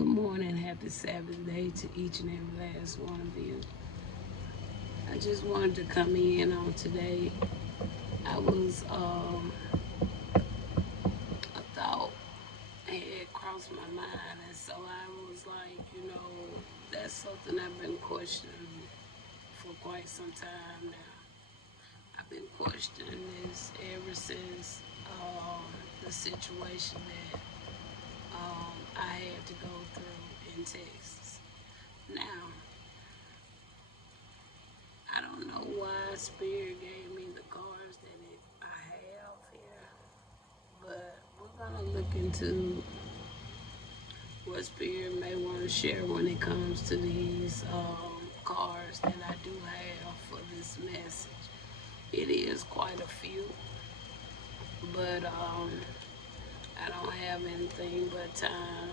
Good morning, happy Sabbath day to each and every last one of you. I just wanted to come in on today. I was, a thought had crossed my mind, and so I was like, that's something I've been questioning for quite some time now. I've been questioning this ever since the situation that I had to go through in Texas. Now, I don't know why Spirit gave me the cards that I have here, but we're gonna look into what Spirit may want to share when it comes to these cards that I do have for this message. It is quite a few, but I don't have anything but time,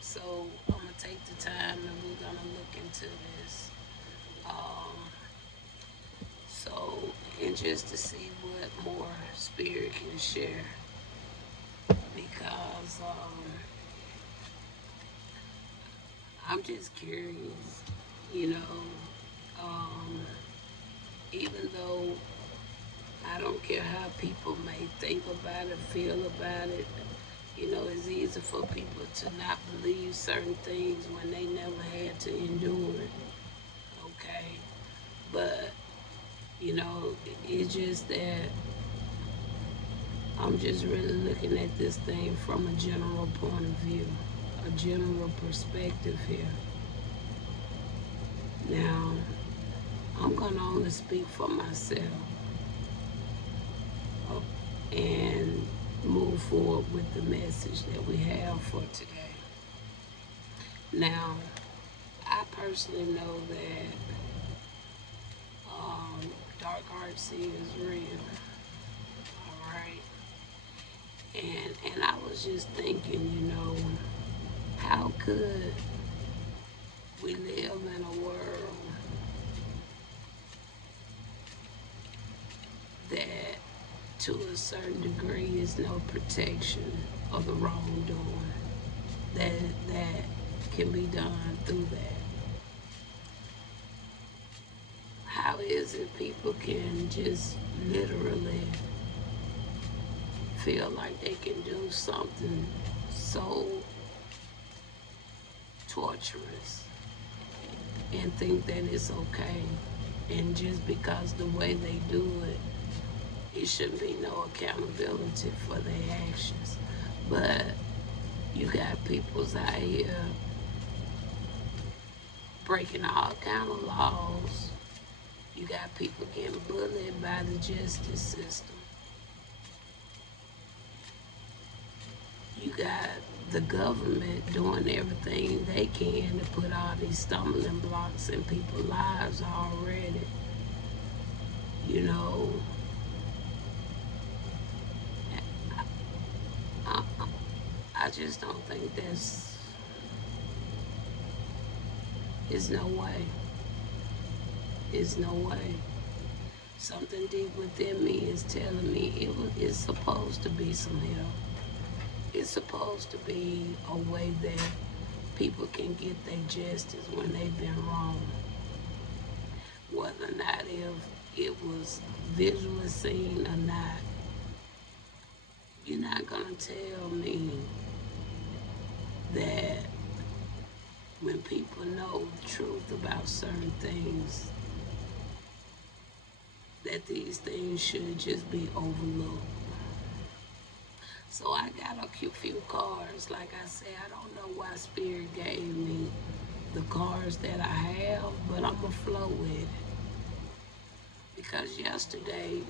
so I'm gonna take the time and we're gonna look into this. Um, So, and just to see what more Spirit can share, because I'm just curious, you know, um, even though I don't care how people may think about it, feel about it, it's easy for people to not believe certain things when they never had to endure it, okay? But, it's just that I'm just really looking at this thing from a general point of view, a general perspective here. Now, I'm going to only speak for myself and move forward with the message that we have for today. Now, I personally know that dark arts is real, all right? And I was just thinking, how could we live in a world that to a certain degree is no protection of the wrongdoing that can be done through that? How is it people can just literally feel like they can do something so torturous and think that it's okay, and just because the way they do it, it shouldn't be no accountability for their actions? But you got people's out here breaking all kind of laws. You got people getting bullied by the justice system. You got the government doing everything they can to put all these stumbling blocks in people's lives already. You know, I, I just don't think it's no way. It's no way. Something deep within me is telling me it's supposed to be some help. It's supposed to be a way that people can get their justice when they've been wrong. Whether or not if it was visually seen or not, you're not gonna tell me that when people know the truth about certain things, that these things should just be overlooked. So I got a few cards. Like I said, I don't know why Spirit gave me the cards that I have, but I'm gonna flow with it. Because yesterday,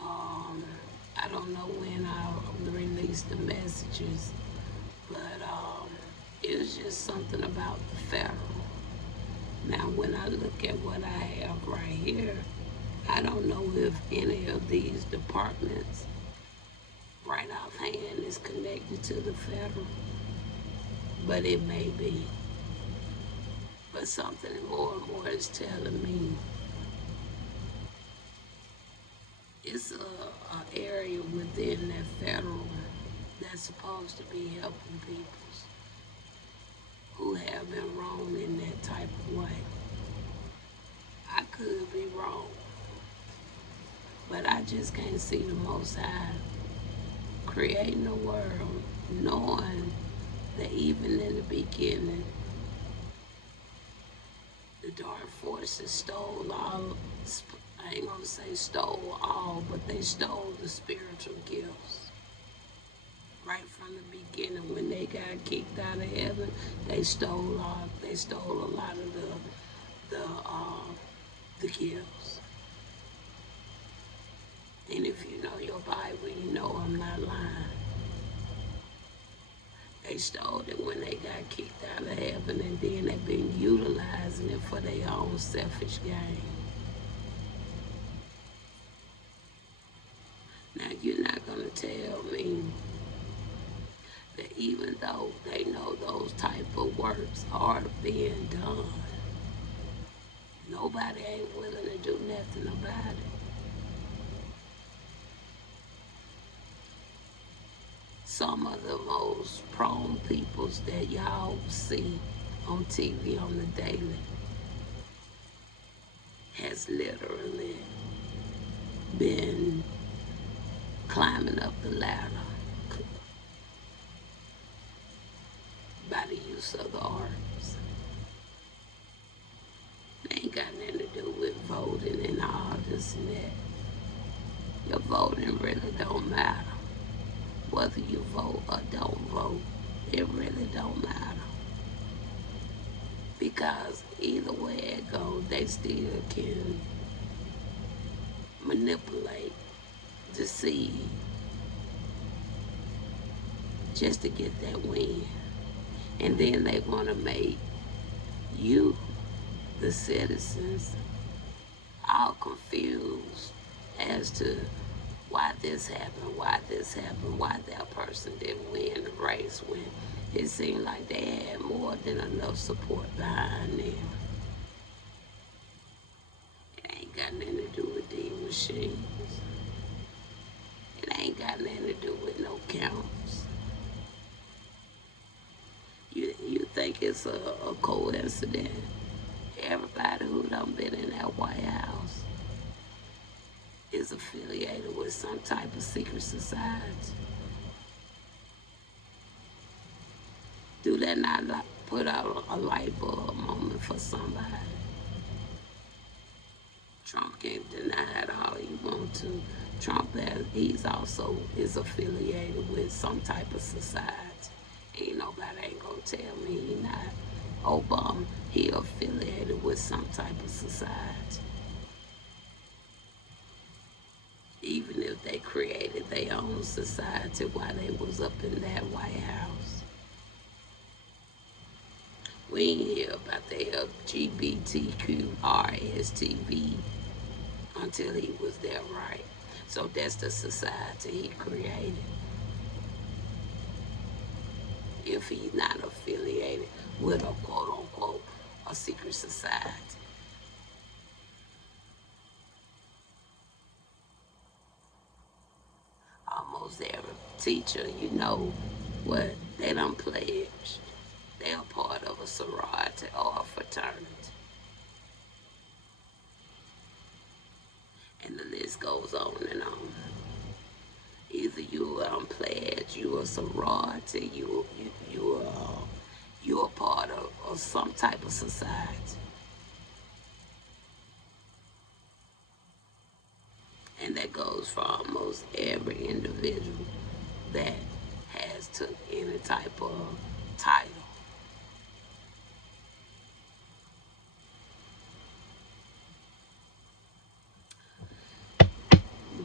I don't know when I released the messages, but it was just something about the federal. Now, when I look at what I have right here, I don't know if any of these departments right offhand is connected to the federal, but it may be. But something more and more is telling me it's a area within that federal that's supposed to be helping people. wrong. But I just can't see the Most High creating the world, knowing that even in the beginning, the dark forces stole all, I ain't gonna say stole all, but they stole the spiritual gifts. Right from the beginning, when they got kicked out of heaven, they stole a lot of the gifts. And if you know your Bible, you know I'm not lying. They stole it when they got kicked out of heaven, and then they've been utilizing it for their own selfish gain. Now, you're not going to tell me that even though they know those type of works are being done, nobody ain't willing to do nothing about it. Some of the most prone peoples that y'all see on TV on the daily has literally been climbing up the ladder by the use of the arts. It ain't got nothing to do with voting and all this and that. Your voting really don't matter. Whether you vote or don't vote, it really don't matter. Because either way it goes, they still can manipulate, deceive, just to get that win. And then they want to make you, the citizens, all confused as to why this happened, why that person didn't win the race when it seemed like they had more than enough support behind them. It ain't got nothing to do with these machines. It ain't got nothing to do with no counts. You think it's a coincidence? Everybody who done been in that White House is affiliated with some type of secret society. Do that not put out a light bulb moment for somebody? Trump can't deny it all he wants to. Trump he's also is affiliated with some type of society. Ain't gonna tell me he not. Obama, he affiliated with some type of society. Even if they created their own society while they was up in that White House. We ain't hear about the LGBTQRSTV until he was there, right? So that's the society he created. If he's not affiliated with a quote-unquote a secret society. Almost every teacher, you know what, they done pledged. They are part of a sorority or a fraternity. And the list goes on and on. Either you pledge, you a sorority, you're a part of some type of society. And that goes for almost every individual that has took any type of title.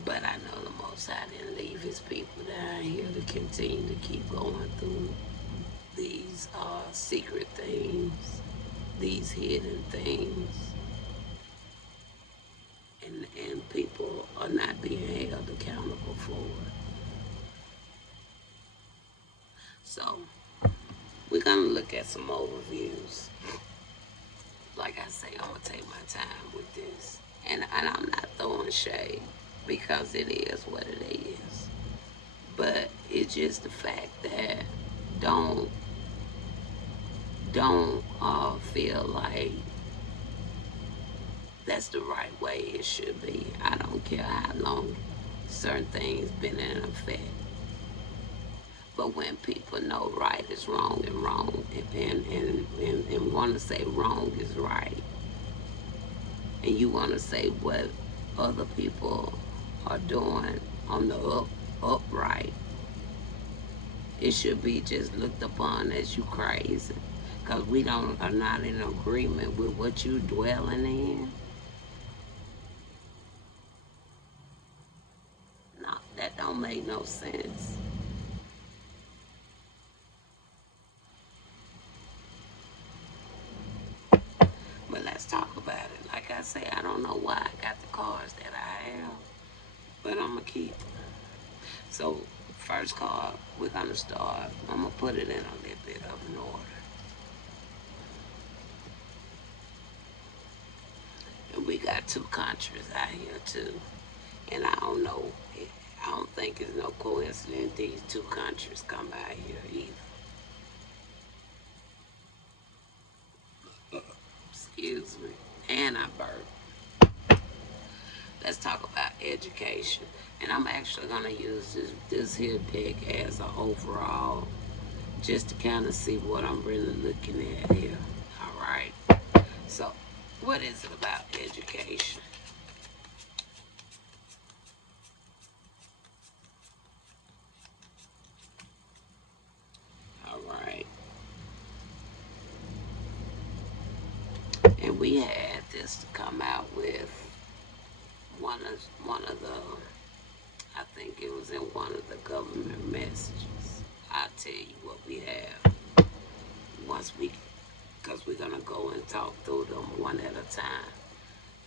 But I know the Most High didn't leave his people down here to continue to keep going through these secret things, these hidden things. And people are not being held accountable for it. So, we're going to look at some overviews. Like I say, I'm going to take my time with this. And I'm not throwing shade because it is what it is. But it's just the fact that don't feel like That's the right way it should be. I don't care how long certain things been in effect. But when people know right is wrong and wrong and want to say wrong is right, and you want to say what other people are doing on the upright, it should be just looked upon as you crazy. Because we are not in agreement with what you dwelling in. No, that don't make no sense. But let's talk about it. Like I say, I don't know why I got the cars that I have, but I'm going to keep them. So, first card, we're going to start. I'm going to put it in a little bit of an order. And we got two countries out here, too. And I don't know, I don't think it's no coincidence these two countries come out here either. Excuse me. And I burped. Let's talk about education. And I'm actually going to use this here deck as an overall, just to kind of see what I'm really looking at here. All right. So, what is it about education? All right. And we had this to come out with one of the, I think it was in one of the government messages. I'll tell you what we have because we're going to go and talk through them one at a time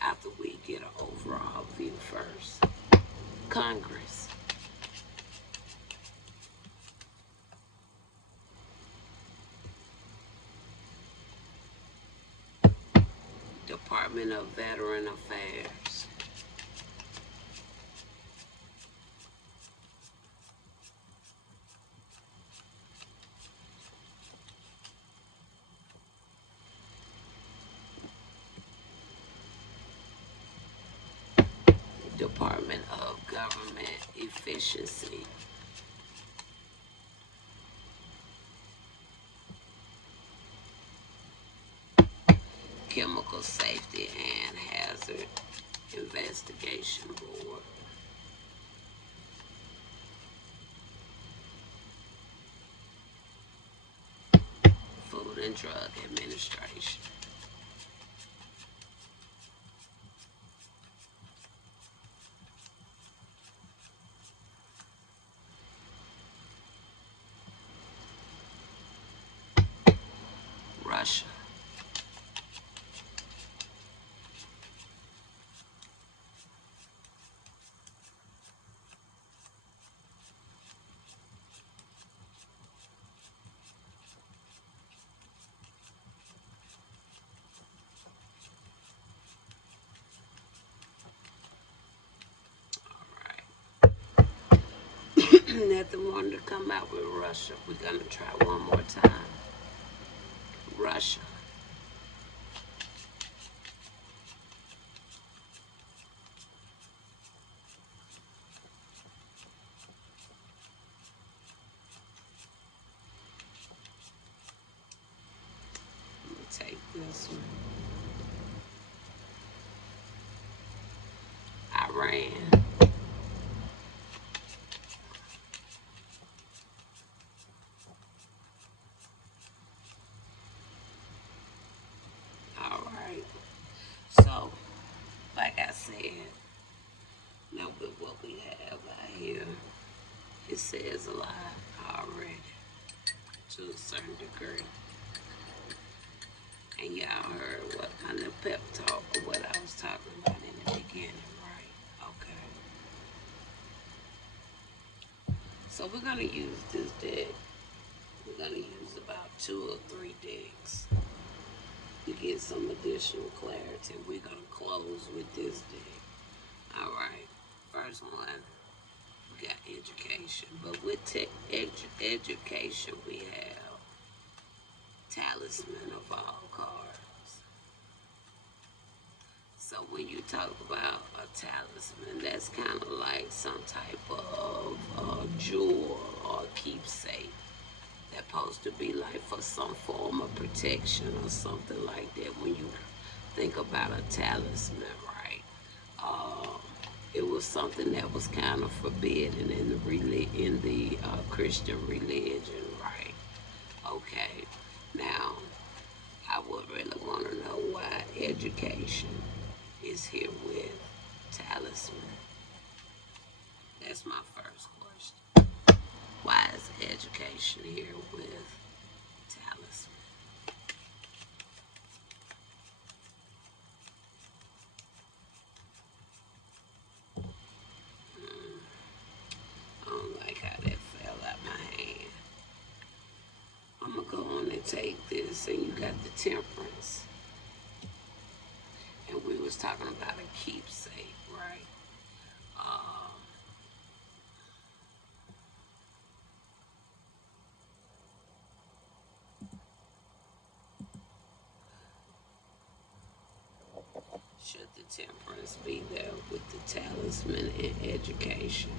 after we get an overall view first. Congress. Department of Veteran Affairs. Department of Government Efficiency. Chemical Safety and Hazard Investigation Board. Food and Drug Administration. Russia. Nothing wanted to come out with Russia. We're going to try one more time. Russia. Let me take this one. Iran. All right. So, like I said, now with what we have out here, it says a lot already to a certain degree. And y'all heard what my little pep talk or what I was talking about in the beginning, right? Okay. So we're going to use this deck. We're going to use about 2 or 3 decks to get some additional clarity. We're going to close with this deck. All right. First one, we got education. But with education, we have Talisman of all cards. So when you talk about a talisman, that's kind of like some type of jewel or keepsake. That's supposed to be like for some form of protection or something like that. When you think about a talisman, right? Um, it was something that was kind of forbidden in the Christian religion, right? Okay. Now, I would really want to know why education is here with talisman. That's my first question. Why is education here with talisman? I don't like how that fell out my hand. I'm gonna go on and take this, and you got the temperance, and we was talking about a keepsake, right? Um, should the temperance be there with the talisman and education?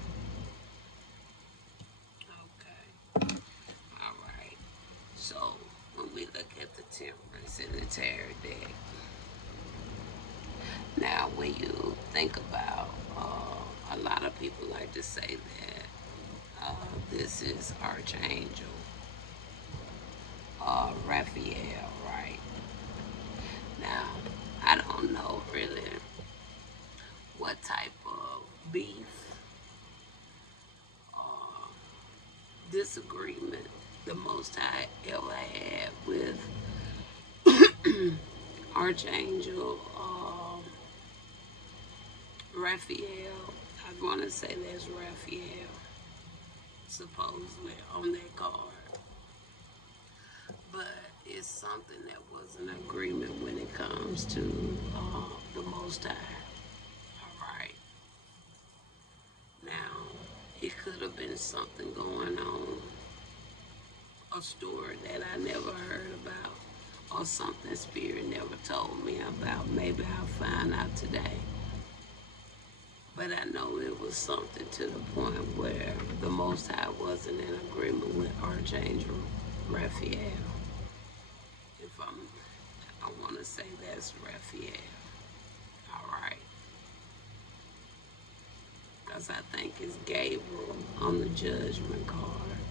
Okay, all right. So when we look at the temperance in the tarot deck, now when you think about, a lot of people like to say that this is Archangel Raphael, right? Now, I don't know really what type of beef or disagreement the Most High ever had with Archangel Raphael. I'm going to say that's Raphael, supposedly, on that card. But it's something that was an agreement when it comes to the Most High. All right. Now, it could have been something going on, a story that I never heard about, or something Spirit never told me about. Maybe I'll find out today. But I know it was something to the point where the Most High wasn't in agreement with Archangel Raphael. If I want to say that's Raphael. All right. Because I think it's Gabriel on the judgment card.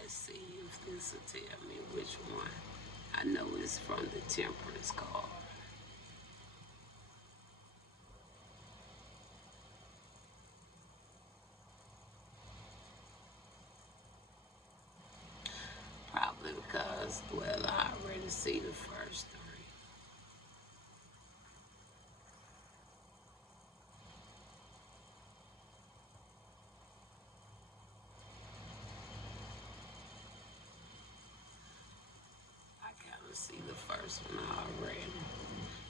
Let's see if this will tell me which one. I know it's from the temperance card. Probably because, well, I already see the first three. I kind of see the first one already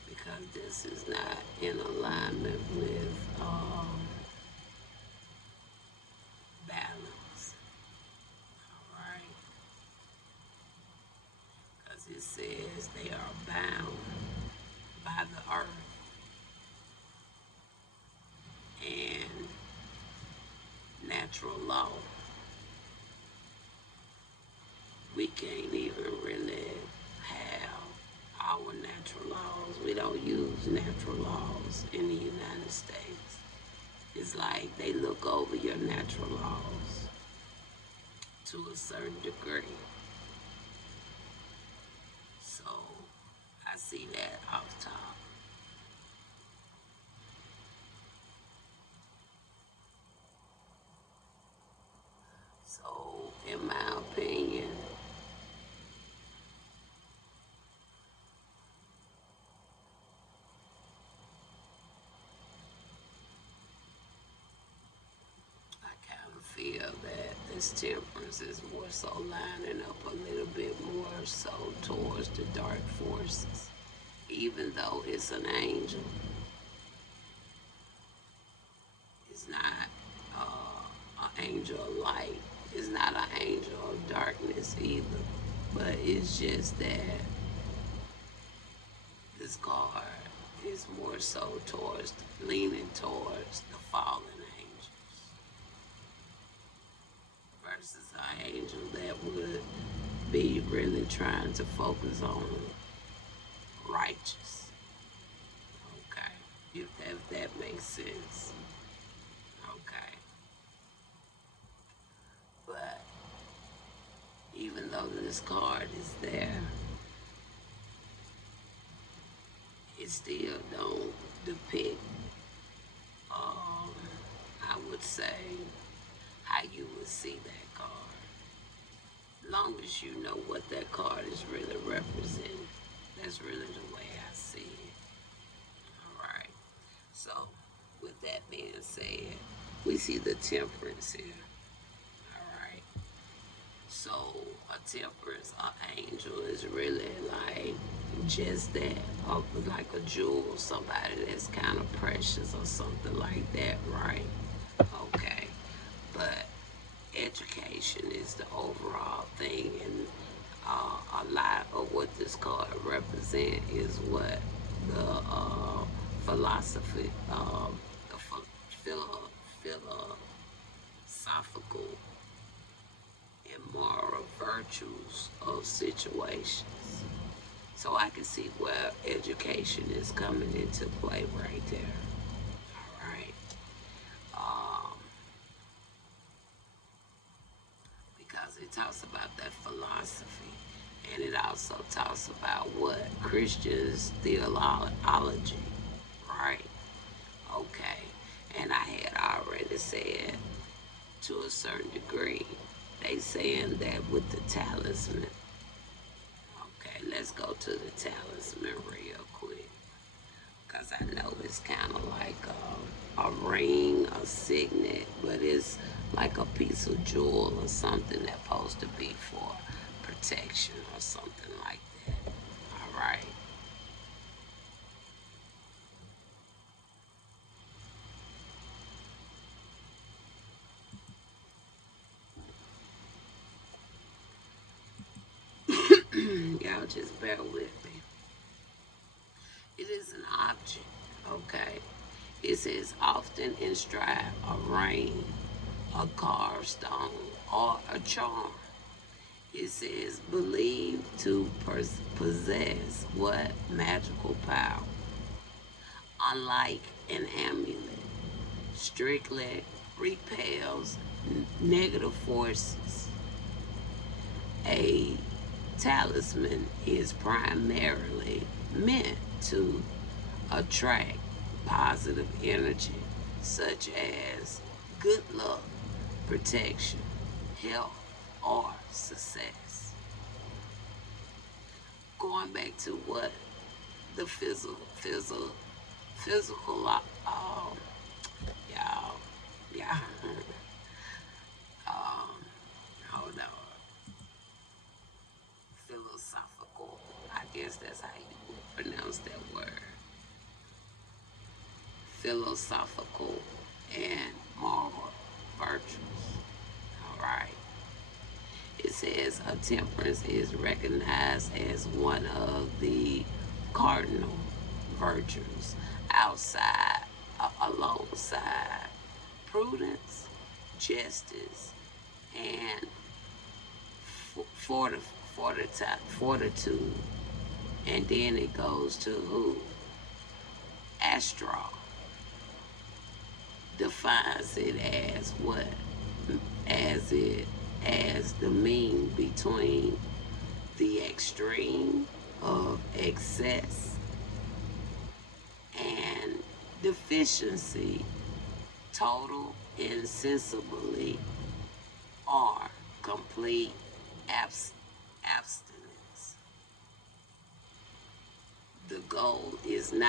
because this is not in alignment with balance. All right. Because it says they are bound by the earth and natural law. We can't even really have our natural laws. We don't use natural laws in the United States. It's like they look over your natural laws to a certain degree. So I see that off top. So in my opinion, I kind of feel that this temperance is more so lining up a little bit more so towards the dark forces. Even though it's an angel, it's not an angel of light. It's not an angel of darkness either. But it's just that this card is more so towards, leaning towards the fallen angels versus an angel that would be really trying to focus on righteous. Okay, if that makes sense. Okay, but even though this card is there, it still don't depict, I would say, how you would see that card. Long as you know what that card is really representing. That's really the way I see it. Alright. So, with that being said, we see the temperance here. Alright. So, a temperance, an angel is really like just that, like a jewel, somebody that's kind of precious or something like that, right? Okay. But education is the overall thing, and a lot of what this card represents is what the philosophy, the philosophical and moral virtues of situations. So I can see where education is coming into play right there. All right. Um, because it talks about that philosophy, and it also talks about what Christians theology, right? Okay. And I had already said, to a certain degree, they saying that with the talisman. Okay, let's go to the talisman real quick, because I know it's kind of like a ring, a signet, but it's like a piece of jewel or something that's supposed to be for protection or something like that. All right. Y'all just bear with me. It is an object, okay? It says often inscribe a ring, a carved stone, or a charm. It says believed to possess what? Magical power. Unlike an amulet, strictly repels negative forces. A talisman is primarily meant to attract positive energy, such as good luck, protection, health, or success. Going back to what the physical, y'all, yeah, um, hold on, philosophical, I guess that's how you would pronounce that word. Philosophical and moral virtues. All right. It says a temperance is recognized as one of the cardinal virtues outside, alongside prudence, justice, and fortitude. And then it goes to who? Astro defines it as what? As the mean between the extreme of excess and deficiency, total insensibly, or complete abstinence. The goal is not